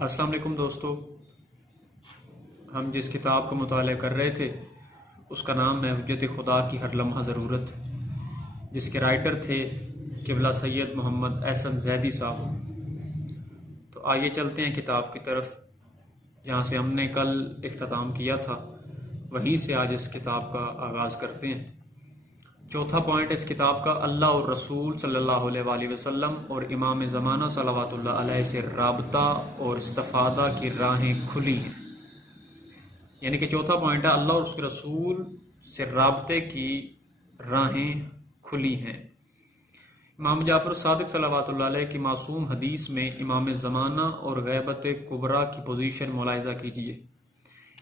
السلام علیکم دوستو، ہم جس کتاب کا مطالعہ کر رہے تھے اس کا نام ہے حجت خدا کی ہر لمحہ ضرورت، جس کے رائٹر تھے قبلہ سید محمد احسن زیدی صاحب۔ تو آئیے چلتے ہیں کتاب کی طرف، جہاں سے ہم نے کل اختتام کیا تھا وہیں سے آج اس کتاب کا آغاز کرتے ہیں۔ چوتھا پوائنٹ اس کتاب کا، اللہ اور رسول صلی اللہ علیہ وآلہ وسلم اور امام زمانہ صلوات اللہ علیہ سے رابطہ اور استفادہ کی راہیں کھلی ہیں۔ یعنی کہ چوتھا پوائنٹ ہے، اللہ اور اس کے رسول سے رابطے کی راہیں کھلی ہیں۔ امام جعفر صادق صلوات اللہ علیہ کی معصوم حدیث میں امام زمانہ اور غیبت کبریٰ کی پوزیشن ملاحظہ کیجیے۔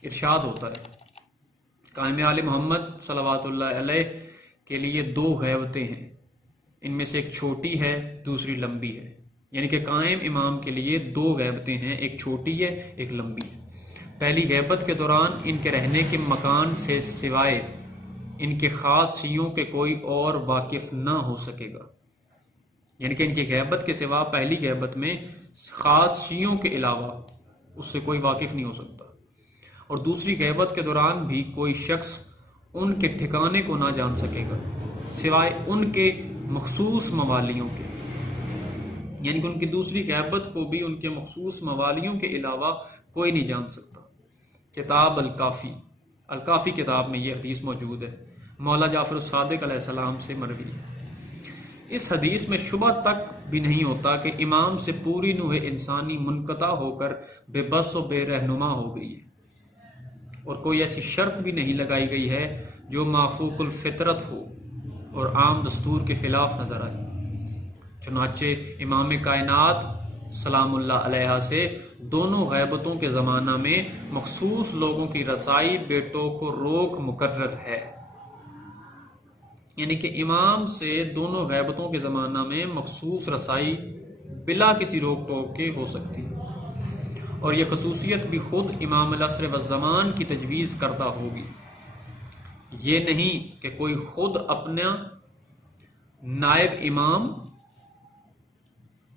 ارشاد ہوتا ہے، قائم آل محمد صلوات اللہ علیہ کے لیے دو غیبتیں ہیں، ان میں سے ایک چھوٹی ہے دوسری لمبی ہے۔ یعنی کہ قائم امام کے لیے دو غیبتیں ہیں، ایک چھوٹی ہے ایک لمبی ہے۔ پہلی غیبت کے دوران ان کے رہنے کے مکان سے سوائے ان کے خاص شیعوں کے کوئی اور واقف نہ ہو سکے گا۔ یعنی کہ ان کی غیبت کے سوا پہلی غیبت میں خاص شیعوں کے علاوہ اس سے کوئی واقف نہیں ہو سکتا، اور دوسری غیبت کے دوران بھی کوئی شخص ان کے ٹھکانے کو نہ جان سکے گا سوائے ان کے مخصوص موالیوں کے۔ یعنی کہ ان کی دوسری غیبت کو بھی ان کے مخصوص موالیوں کے علاوہ کوئی نہیں جان سکتا۔ کتاب الکافی کتاب میں یہ حدیث موجود ہے، مولا جعفر صادق علیہ السلام سے مروی ہے۔ اس حدیث میں شبہ تک بھی نہیں ہوتا کہ امام سے پوری نوع انسانی منقطع ہو کر بے بس و بے رہنما ہو گئی ہے، اور کوئی ایسی شرط بھی نہیں لگائی گئی ہے جو مافوق الفطرت ہو اور عام دستور کے خلاف نظر آئے۔ چنانچہ امام کائنات سلام اللہ علیہ سے دونوں غیبتوں کے زمانہ میں مخصوص لوگوں کی رسائی بیٹوں کو روک مقرر ہے۔ یعنی کہ امام سے دونوں غیبتوں کے زمانہ میں مخصوص رسائی بلا کسی روک ٹوک کے ہو سکتی ہے، اور یہ خصوصیت بھی خود امام العصر والزمان کی تجویز کردہ ہوگی۔ یہ نہیں کہ کوئی خود اپنا نائب امام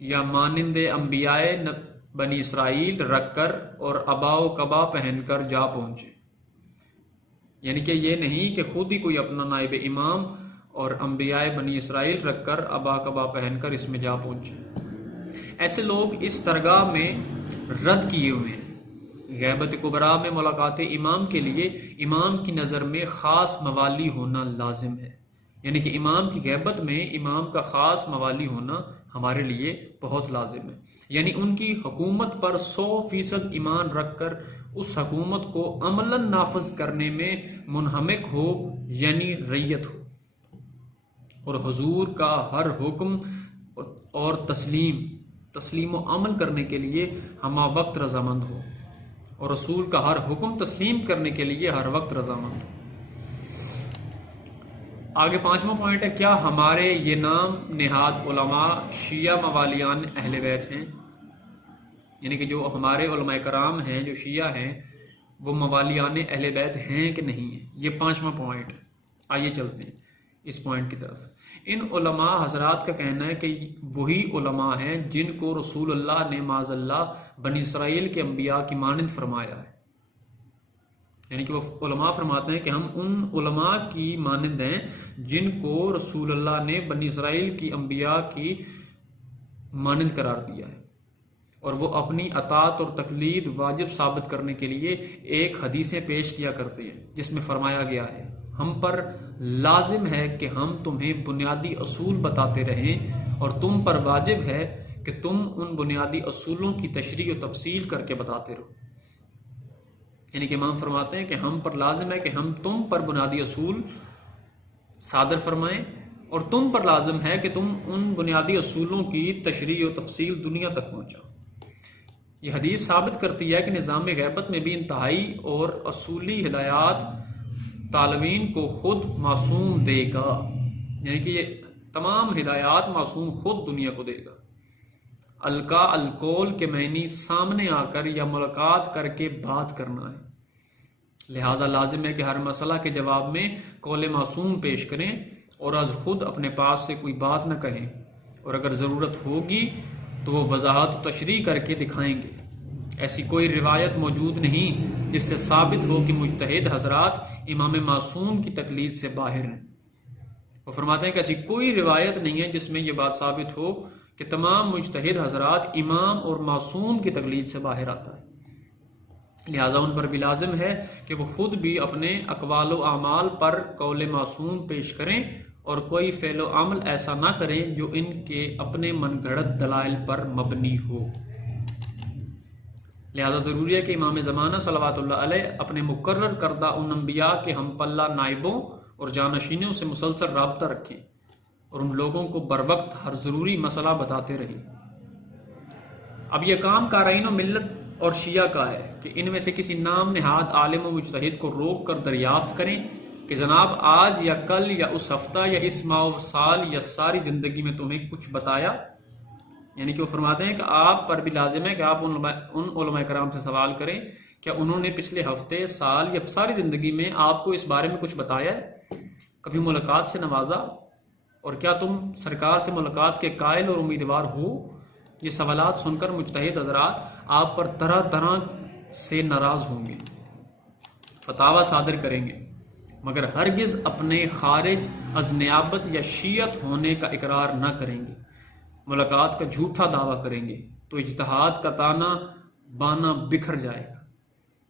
یا مانند انبیاء بنی اسرائیل رکھ کر اور ابا و کبا پہن کر جا پہنچے۔ یعنی کہ یہ نہیں کہ خود ہی کوئی اپنا نائب امام اور انبیاء بنی اسرائیل رکھ کر ابا کبا پہن کر اس میں جا پہنچے۔ ایسے لوگ اس درگاہ میں رد کیے ہوئے ہیں۔ غیبت کبریٰ میں ملاقات امام کے لیے امام کی نظر میں خاص موالی ہونا لازم ہے۔ یعنی کہ امام کی غیبت میں امام کا خاص موالی ہونا ہمارے لیے بہت لازم ہے۔ یعنی ان کی حکومت پر 100% ایمان رکھ کر اس حکومت کو عملاً نافذ کرنے میں منہمک ہو، یعنی ریت ہو، اور حضور کا ہر حکم اور تسلیم و عمل کرنے کے لیے ہمہ وقت رضامند ہو، اور رسول کا ہر حکم تسلیم کرنے کے لیے ہر وقت رضامند ہو۔ آگے پانچواں پوائنٹ ہے، کیا ہمارے یہ نام نہاد علماء شیعہ موالیان اہل بیت ہیں؟ یعنی کہ جو ہمارے علماء کرام ہیں جو شیعہ ہیں وہ موالیان اہل بیت ہیں کہ نہیں ہیں؟ یہ پانچواں پوائنٹ ہے۔ آئیے چلتے ہیں اس پوائنٹ کی طرف۔ ان علماء حضرات کا کہنا ہے کہ وہی علماء ہیں جن کو رسول اللہ نے معاذ اللہ بنی اسرائیل کے انبیاء کی مانند فرمایا ہے۔ یعنی کہ وہ علماء فرماتے ہیں کہ ہم ان علماء کی مانند ہیں جن کو رسول اللہ نے بنی اسرائیل کی انبیاء کی مانند قرار دیا ہے، اور وہ اپنی اطاعت اور تقلید واجب ثابت کرنے کے لیے ایک حدیثیں پیش کیا کرتے ہیں جس میں فرمایا گیا ہے، ہم پر لازم ہے کہ ہم تمہیں بنیادی اصول بتاتے رہیں، اور تم پر واجب ہے کہ تم ان بنیادی اصولوں کی تشریح و تفصیل کر کے بتاتے رہو۔ یعنی کہ امام فرماتے ہیں کہ ہم پر لازم ہے کہ ہم تم پر بنیادی اصول صادر فرمائیں، اور تم پر لازم ہے کہ تم ان بنیادی اصولوں کی تشریح و تفصیل دنیا تک پہنچاؤ۔ یہ حدیث ثابت کرتی ہے کہ نظام غیبت میں بھی انتہائی اور اصولی ہدایات طالبین کو خود معصوم دے گا۔ یعنی کہ یہ تمام ہدایات معصوم خود دنیا کو دے گا۔ القا القول کے معنی سامنے آ کر یا ملاقات کر کے بات کرنا ہے، لہذا لازم ہے کہ ہر مسئلہ کے جواب میں قول معصوم پیش کریں اور از خود اپنے پاس سے کوئی بات نہ کہیں، اور اگر ضرورت ہوگی تو وہ وضاحت و تشریح کر کے دکھائیں گے۔ ایسی کوئی روایت موجود نہیں جس سے ثابت ہو کہ مجتہد حضرات امام معصوم کی تقلید سے باہر ہیں۔ وہ فرماتے ہیں کہ ایسی کوئی روایت نہیں ہے جس میں یہ بات ثابت ہو کہ تمام مجتہد حضرات امام اور معصوم کی تقلید سے باہر آتا ہے۔ لہٰذا ان پر بھی لازم ہے کہ وہ خود بھی اپنے اقوال و اعمال پر قول معصوم پیش کریں اور کوئی فعل و عمل ایسا نہ کریں جو ان کے اپنے من گھڑت دلائل پر مبنی ہو۔ لہذا ضروری ہے کہ امام زمانہ صلوات اللہ علیہ اپنے مقرر کردہ ان انبیاء کے ہم پلہ نائبوں اور جانشینوں سے مسلسل رابطہ رکھیں اور ان لوگوں کو بروقت ہر ضروری مسئلہ بتاتے رہیں۔ اب یہ کام قارئین و ملت اور شیعہ کا ہے کہ ان میں سے کسی نام نہاد عالم و مجتہد کو روک کر دریافت کریں کہ جناب آج یا کل یا اس ہفتہ یا اس ماہ و سال یا ساری زندگی میں تمہیں کچھ بتایا؟ یعنی کہ وہ فرماتے ہیں کہ آپ پر بھی لازم ہے کہ آپ ان علماء کرام سے سوال کریں کیا انہوں نے پچھلے ہفتے، سال یا ساری زندگی میں آپ کو اس بارے میں کچھ بتایا ہے، کبھی ملاقات سے نوازا، اور کیا تم سرکار سے ملاقات کے قائل اور امیدوار ہو؟ یہ سوالات سن کر مجتہد حضرات آپ پر طرح طرح سے ناراض ہوں گے، فتاویٰ صادر کریں گے، مگر ہرگز اپنے خارج از نیابت یا شیعت ہونے کا اقرار نہ کریں گے، ملاقات کا جھوٹا دعویٰ کریں گے تو اجتہاد کا تانا بانا بکھر جائے گا۔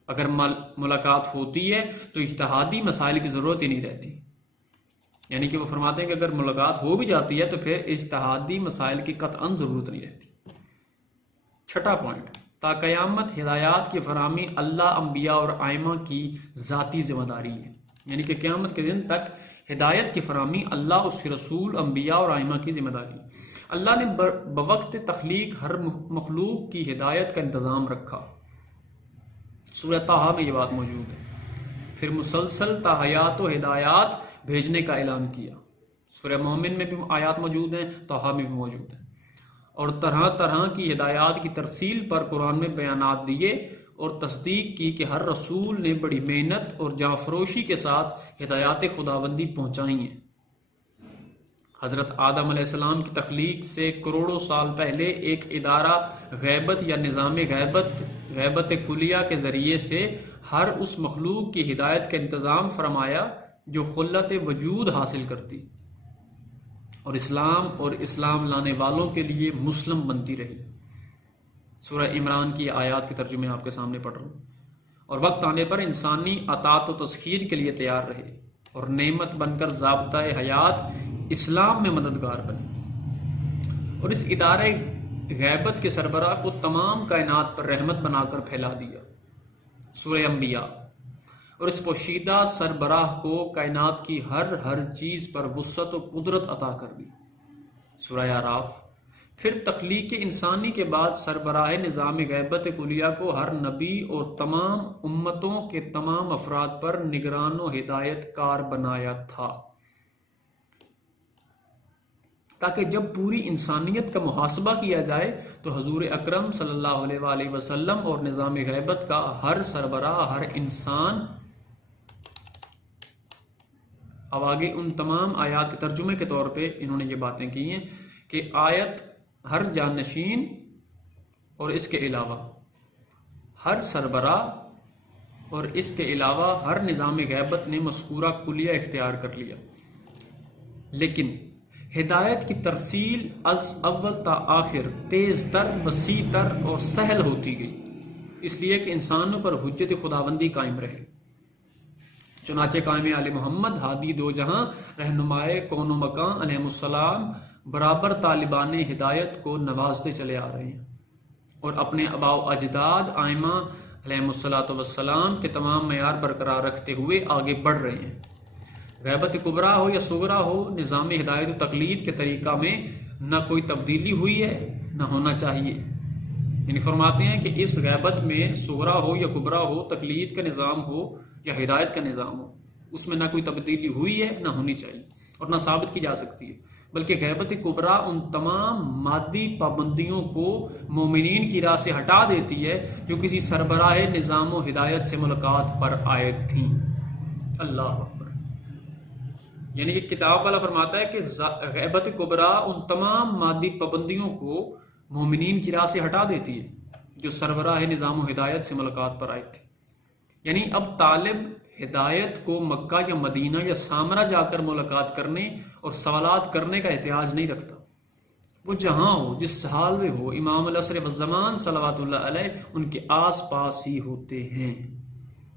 اگر ملاقات ہوتی ہے تو اجتہادی مسائل کی ضرورت ہی نہیں رہتی۔ یعنی کہ وہ فرماتے ہیں کہ اگر ملاقات ہو بھی جاتی ہے تو پھر اجتہادی مسائل کی قطعاً ضرورت نہیں رہتی۔ چھٹا پوائنٹ، تا قیامت ہدایات کی فراہمی اللہ، انبیاء اور ائمہ کی ذاتی ذمہ داری ہے۔ یعنی کہ قیامت کے دن تک ہدایت کی فراہمی اللہ، اس کے رسول، انبیاء اور ائمہ کی ذمہ داری ہے۔ اللہ نے بوقت تخلیق ہر مخلوق کی ہدایت کا انتظام رکھا، سورہ طٰہٰ میں یہ بات موجود ہے۔ پھر مسلسل تا حیات و ہدایات بھیجنے کا اعلان کیا، سورہ مومن میں بھی آیات موجود ہیں، طٰہٰ میں بھی موجود ہیں، اور طرح طرح کی ہدایات کی ترسیل پر قرآن میں بیانات دیے اور تصدیق کی کہ ہر رسول نے بڑی محنت اور جاں فروشی کے ساتھ ہدایات خداوندی پہنچائی ہیں۔ حضرت آدم علیہ السلام کی تخلیق سے کروڑوں سال پہلے ایک ادارہ غیبت یا نظام غیبت کلیہ کے ذریعے سے ہر اس مخلوق کی ہدایت کا انتظام فرمایا جو خلت وجود حاصل کرتی اور اسلام لانے والوں کے لیے مسلم بنتی رہی۔ سورہ عمران کی آیات کے ترجمے آپ کے سامنے پڑھ رہا ہوں۔ اور وقت آنے پر انسانی اطاعت و تسخیر کے لیے تیار رہے اور نعمت بن کر ضابطۂ حیات اسلام میں مددگار بنے، اور اس ادارے غیبت کے سربراہ کو تمام کائنات پر رحمت بنا کر پھیلا دیا، سورہ انبیاء، اور اس پوشیدہ سربراہ کو کائنات کی ہر چیز پر وسعت و قدرت عطا کر دی، سورہ اعراف۔ پھر تخلیق انسانی کے بعد سربراہ نظام غیبت کلیہ کو ہر نبی اور تمام امتوں کے تمام افراد پر نگران و ہدایت کار بنایا تھا، تاکہ جب پوری انسانیت کا محاسبہ کیا جائے تو حضور اکرم صلی اللہ علیہ وآلہ وسلم اور نظام غیبت کا ہر سربراہ، ہر انسان۔ اب آگے ان تمام آیات کے ترجمے کے طور پہ انہوں نے یہ باتیں کی ہیں کہ آیت ہر جانشین اور اس کے علاوہ ہر سربراہ اور اس کے علاوہ ہر نظام غیبت نے مذکورہ کلیہ اختیار کر لیا، لیکن ہدایت کی ترسیل از اول تا آخر تیز تر، وسیع تر اور سہل ہوتی گئی، اس لیے کہ انسانوں پر حجت خداوندی قائم رہے۔ چنانچہ قائم آل محمد ہادی دو جہاں رہنمائے کون و مکان علیہ السلام برابر طالبان ہدایت کو نوازتے چلے آ رہے ہیں اور اپنے آباء و اجداد ائمہ علیہ السلام کے تمام معیار برقرار رکھتے ہوئے آگے بڑھ رہے ہیں۔ غیبت کبریٰ ہو یا صغریٰ ہو، نظام ہدایت و تقلید کے طریقہ میں نہ کوئی تبدیلی ہوئی ہے نہ ہونا چاہیے۔ یعنی فرماتے ہیں کہ اس غیبت میں صغریٰ ہو یا کبریٰ ہو، تقلید کا نظام ہو یا ہدایت کا نظام ہو، اس میں نہ کوئی تبدیلی ہوئی ہے نہ ہونی چاہیے اور نہ ثابت کی جا سکتی ہے، بلکہ غیبت کبریٰ ان تمام مادی پابندیوں کو مومنین کی راہ سے ہٹا دیتی ہے جو کسی سربراہ نظام و ہدایت سے ملاقات پر عائد تھیں۔ اللہ اکبر۔ یعنی کہ کتاب والا فرماتا ہے کہ غیبت کبریٰ ان تمام مادی پابندیوں کو مومنین کی راہ سے ہٹا دیتی ہے جو سربراہ نظام و ہدایت سے ملاقات پر آئے تھے۔ یعنی اب طالب ہدایت کو مکہ یا مدینہ یا سامرا جا کر ملاقات کرنے اور سوالات کرنے کا احتیاج نہیں رکھتا، وہ جہاں ہو، جس حال میں ہو، امام العصر والزمان صلوات اللہ علیہ ان کے آس پاس ہی ہوتے ہیں۔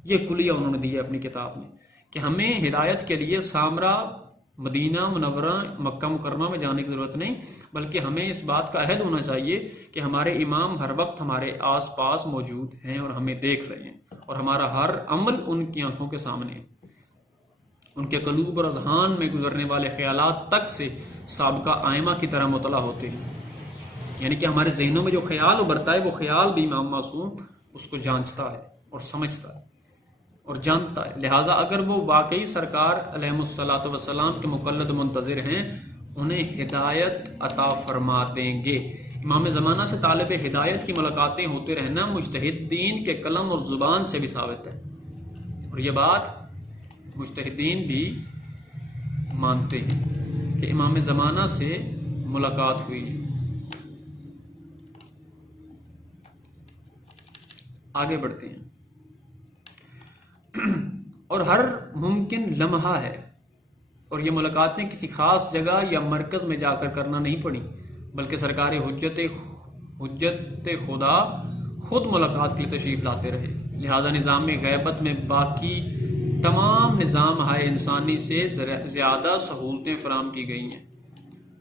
یہ کلیہ انہوں نے دی ہے اپنی کتاب میں کہ ہمیں ہدایت کے لیے سامرا، مدینہ منورہ، مکہ مکرمہ میں جانے کی ضرورت نہیں، بلکہ ہمیں اس بات کا عہد ہونا چاہیے کہ ہمارے امام ہر وقت ہمارے آس پاس موجود ہیں اور ہمیں دیکھ رہے ہیں، اور ہمارا ہر عمل ان کی آنکھوں کے سامنے ہے۔ ان کے قلوب اور اذہان میں گزرنے والے خیالات تک سے سابقہ آئمہ کی طرح مطلع ہوتے ہیں، یعنی کہ ہمارے ذہنوں میں جو خیال ابھرتا ہے وہ خیال بھی امام معصوم اس کو جانچتا ہے اور سمجھتا ہے اور جانتا ہے۔ لہٰذا اگر وہ واقعی سرکار علیہ الصلاۃ والسلام کے مقلد منتظر ہیں، انہیں ہدایت عطا فرما دیں گے۔ امام زمانہ سے طالب ہدایت کی ملاقاتیں ہوتے رہنا مجتہدین کے قلم اور زبان سے بھی ثابت ہے، اور یہ بات مجتہدین بھی مانتے ہیں کہ امام زمانہ سے ملاقات ہوئی۔ آگے بڑھتے ہیں۔ اور ہر ممکن لمحہ ہے، اور یہ ملاقاتیں کسی خاص جگہ یا مرکز میں جا کر کرنا نہیں پڑی، بلکہ سرکار حجت خدا خود ملاقات کے لیے تشریف لاتے رہے۔ لہذا نظام غیبت میں باقی تمام نظام ہائے انسانی سے زیادہ سہولتیں فراہم کی گئی ہیں۔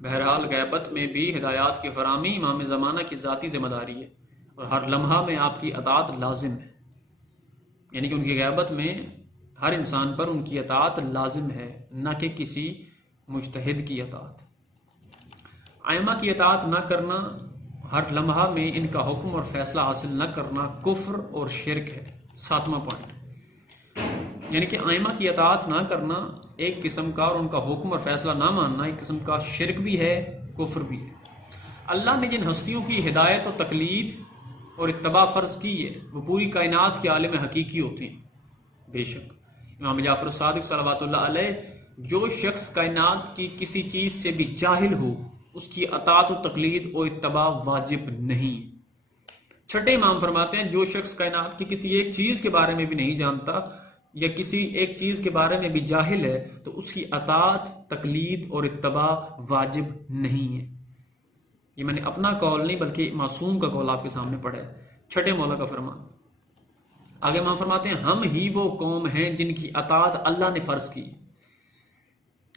بہرحال غیبت میں بھی ہدایات کی فراہمی امام زمانہ کی ذاتی ذمہ داری ہے، اور ہر لمحہ میں آپ کی اطاعت لازم ہے، یعنی کہ ان کی غیبت میں ہر انسان پر ان کی اطاعت لازم ہے، نہ کہ کسی مجتہد کی اطاعت۔ ائمہ کی اطاعت نہ کرنا، ہر لمحہ میں ان کا حکم اور فیصلہ حاصل نہ کرنا کفر اور شرک ہے۔ 7واں پوائنٹ، یعنی کہ ائمہ کی اطاعت نہ کرنا ایک قسم کا، اور ان کا حکم اور فیصلہ نہ ماننا ایک قسم کا شرک بھی ہے، کفر بھی ہے۔ اللہ نے جن ہستیوں کی ہدایت و تقلید اور اتباع فرض کی ہے وہ پوری کائنات کے عالم حقیقی ہوتے ہیں۔ بے شک امام جعفر الصادق صلوات اللہ علیہ، جو شخص کائنات کی کسی چیز سے بھی جاہل ہو اس کی اطاعت و تقلید و اتباع واجب نہیں۔ چھٹے امام فرماتے ہیں جو شخص کائنات کی کسی ایک چیز کے بارے میں بھی نہیں جانتا یا کسی ایک چیز کے بارے میں بھی جاہل ہے تو اس کی اطاعت، تقلید اور اتباع واجب نہیں ہے۔ یہ میں نے اپنا قول نہیں بلکہ معصوم کا قول آپ کے سامنے پڑھا ہے، چھٹے مولا کا فرمان۔ آگے امام فرماتے ہیں ہم ہی وہ قوم ہیں جن کی اطاعت اللہ نے فرض کی۔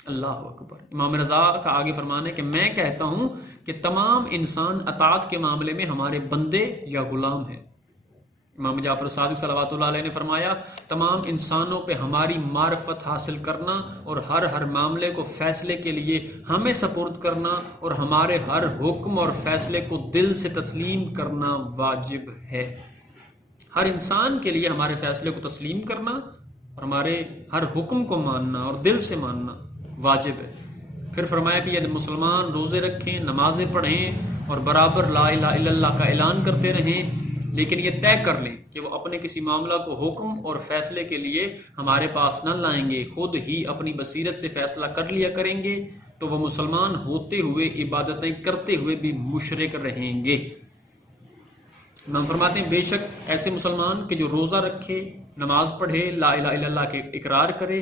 اللہ اکبر۔ امام رضا کا آگے فرمان ہے کہ میں کہتا ہوں کہ تمام انسان اطاعت کے معاملے میں ہمارے بندے یا غلام ہیں۔ امام جعفر صادق صلوات اللہ علیہ نے فرمایا تمام انسانوں پہ ہماری معرفت حاصل کرنا اور ہر معاملے کو فیصلے کے لیے ہمیں سپرد کرنا اور ہمارے ہر حکم اور فیصلے کو دل سے تسلیم کرنا واجب ہے۔ ہر انسان کے لیے ہمارے فیصلے کو تسلیم کرنا اور ہمارے ہر حکم کو ماننا اور دل سے ماننا واجب ہے۔ پھر فرمایا کہ یہ مسلمان روزے رکھیں، نمازیں پڑھیں اور برابر لا الہ الا اللہ کا اعلان کرتے رہیں، لیکن یہ طے کر لیں کہ وہ اپنے کسی معاملہ کو حکم اور فیصلے کے لیے ہمارے پاس نہ لائیں گے، خود ہی اپنی بصیرت سے فیصلہ کر لیا کریں گے، تو وہ مسلمان ہوتے ہوئے عبادتیں کرتے ہوئے بھی مشرک رہیں گے۔ امام فرماتے ہیں بے شک ایسے مسلمان کہ جو روزہ رکھے، نماز پڑھے، لا الہ الا اللہ کے اقرار کرے،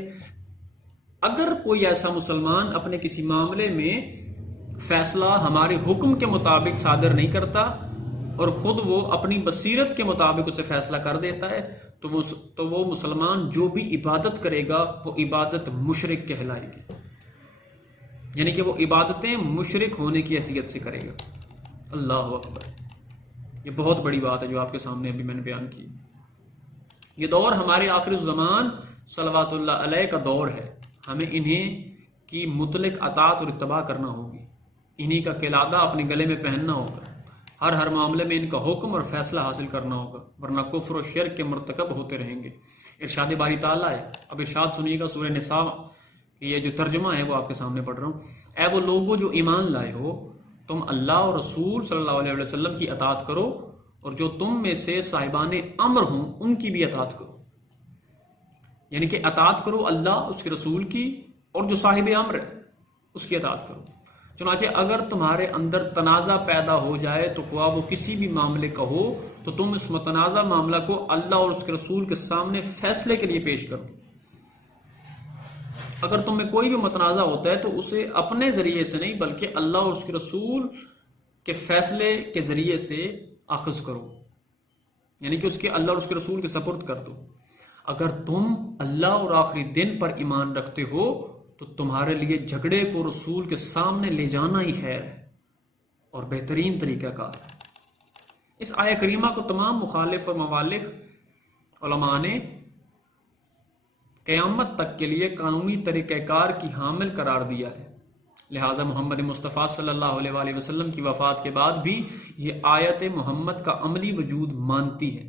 اگر کوئی ایسا مسلمان اپنے کسی معاملے میں فیصلہ ہمارے حکم کے مطابق صادر نہیں کرتا اور خود وہ اپنی بصیرت کے مطابق اسے فیصلہ کر دیتا ہے تو وہ مسلمان جو بھی عبادت کرے گا وہ عبادت مشرک کہلائے گی، یعنی کہ وہ عبادتیں مشرک ہونے کی حیثیت سے کرے گا۔ اللہ اکبر۔ یہ بہت بڑی بات ہے جو آپ کے سامنے ابھی میں نے بیان کی۔ یہ دور ہمارے آخر الزمان صلوات اللہ علیہ کا دور ہے، ہمیں انہیں کی مطلق اطاعت اور اتباع کرنا ہوگی، انہی کا قلادہ اپنے گلے میں پہننا ہوگا، ہر معاملے میں ان کا حکم اور فیصلہ حاصل کرنا ہوگا، ورنہ کفر و شرک کے مرتکب ہوتے رہیں گے۔ ارشاد باری تعالیٰ ہے، اب ارشاد سنیے گا سورہ نساء، یہ جو ترجمہ ہے وہ آپ کے سامنے پڑھ رہا ہوں۔ اے وہ لوگوں جو ایمان لائے ہو، تم اللہ اور رسول صلی اللہ علیہ وسلم کی اطاعت کرو اور جو تم میں سے صاحبان امر ہوں ان کی بھی اطاعت کرو، یعنی کہ اطاعت کرو اللہ، اس کے رسول کی، اور جو صاحب امر ہے اس کی اطاعت کرو۔ چنانچہ اگر تمہارے اندر تنازع پیدا ہو جائے تو خواہ وہ کسی بھی معاملے کا ہو تو تم اس متنازع معاملہ کو اللہ اور اس کے رسول کے سامنے فیصلے کے لیے پیش کرو۔ اگر تم میں کوئی بھی متنازع ہوتا ہے تو اسے اپنے ذریعے سے نہیں بلکہ اللہ اور اس کے رسول کے فیصلے کے ذریعے سے اخذ کرو، یعنی کہ اس کے اللہ اور اس کے رسول کے سپرد کر دو۔ اگر تم اللہ اور آخری دن پر ایمان رکھتے ہو تو تمہارے لیے جھگڑے کو رسول کے سامنے لے جانا ہی خیر ہے اور بہترین طریقہ کار ہے۔ اس آیہ کریمہ کو تمام مخالف اور موالف علماء نے قیامت تک کے لیے قانونی طریقہ کار کی حامل قرار دیا ہے، لہٰذا محمد مصطفیٰ صلی اللہ علیہ وآلہ وسلم کی وفات کے بعد بھی یہ آیت محمد کا عملی وجود مانتی ہے،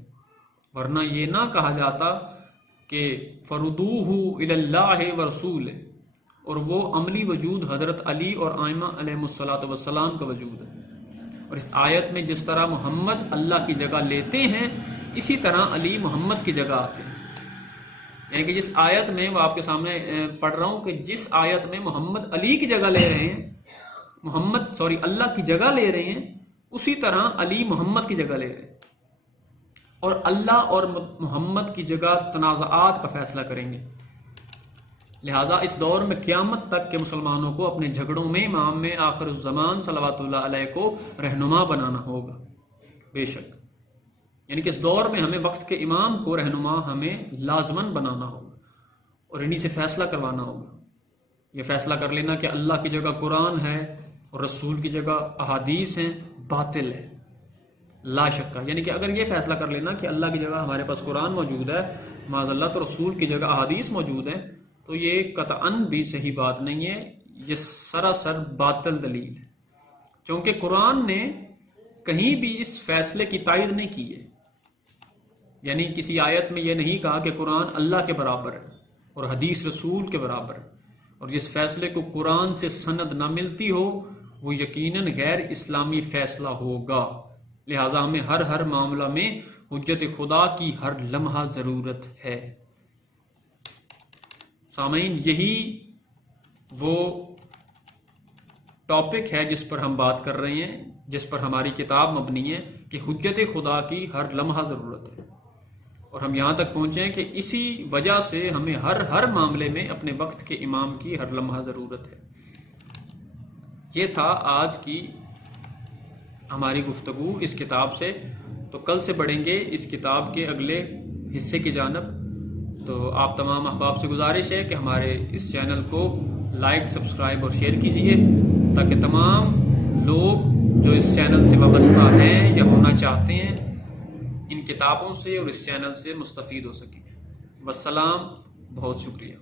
ورنہ یہ نہ کہا جاتا کہ فردوہ الی اللہ ورسولہ، اور وہ عملی وجود حضرت علی اور ائمہ علیہم الصلاۃ والسلام کا وجود ہے۔ اور اس آیت میں جس طرح محمد اللہ کی جگہ لیتے ہیں اسی طرح علی محمد کی جگہ آتے ہیں، یعنی کہ جس آیت میں وہ آپ کے سامنے پڑھ رہا ہوں کہ جس آیت میں محمد علی کی جگہ لے رہے ہیں، اللہ کی جگہ لے رہے ہیں، اسی طرح علی محمد کی جگہ لے رہے ہیں، اور اللہ اور محمد کی جگہ تنازعات کا فیصلہ کریں گے۔ لہٰذا اس دور میں قیامت تک کے مسلمانوں کو اپنے جھگڑوں میں امام آخر الزمان صلوات اللہ علیہ کو رہنما بنانا ہوگا، بے شک، یعنی کہ اس دور میں ہمیں وقت کے امام کو رہنما ہمیں لازماً بنانا ہوگا اور انہی سے فیصلہ کروانا ہوگا۔ یہ فیصلہ کر لینا کہ اللہ کی جگہ قرآن ہے اور رسول کی جگہ احادیث ہیں باطل ہے، لا شک، یعنی کہ اگر یہ فیصلہ کر لینا کہ اللہ کی جگہ ہمارے پاس قرآن موجود ہے معاذ اللہ تو رسول کی جگہ احادیث موجود ہیں، تو یہ قطعاً بھی صحیح بات نہیں ہے، یہ سراسر باطل دلیل ہے، چونکہ قرآن نے کہیں بھی اس فیصلے کی تائید نہیں کی ہے، یعنی کسی آیت میں یہ نہیں کہا کہ قرآن اللہ کے برابر ہے اور حدیث رسول کے برابر ہے، اور جس فیصلے کو قرآن سے سند نہ ملتی ہو وہ یقیناً غیر اسلامی فیصلہ ہوگا، لہٰذا ہمیں ہر معاملہ میں حجت خدا کی ہر لمحہ ضرورت ہے۔ سامعین، یہی وہ ٹاپک ہے جس پر ہم بات کر رہے ہیں، جس پر ہماری کتاب مبنی ہے کہ حجت خدا کی ہر لمحہ ضرورت ہے، اور ہم یہاں تک پہنچے ہیں کہ اسی وجہ سے ہمیں ہر معاملے میں اپنے وقت کے امام کی ہر لمحہ ضرورت ہے۔ یہ تھا آج کی ہماری گفتگو اس کتاب سے، تو کل سے بڑھیں گے اس کتاب کے اگلے حصے کی جانب۔ تو آپ تمام احباب سے گزارش ہے کہ ہمارے اس چینل کو لائک، سبسکرائب اور شیئر کیجئے تاکہ تمام لوگ جو اس چینل سے وابستہ ہیں یا ہونا چاہتے ہیں ان کتابوں سے اور اس چینل سے مستفید ہو سکیں۔ والسلام، بہت شکریہ۔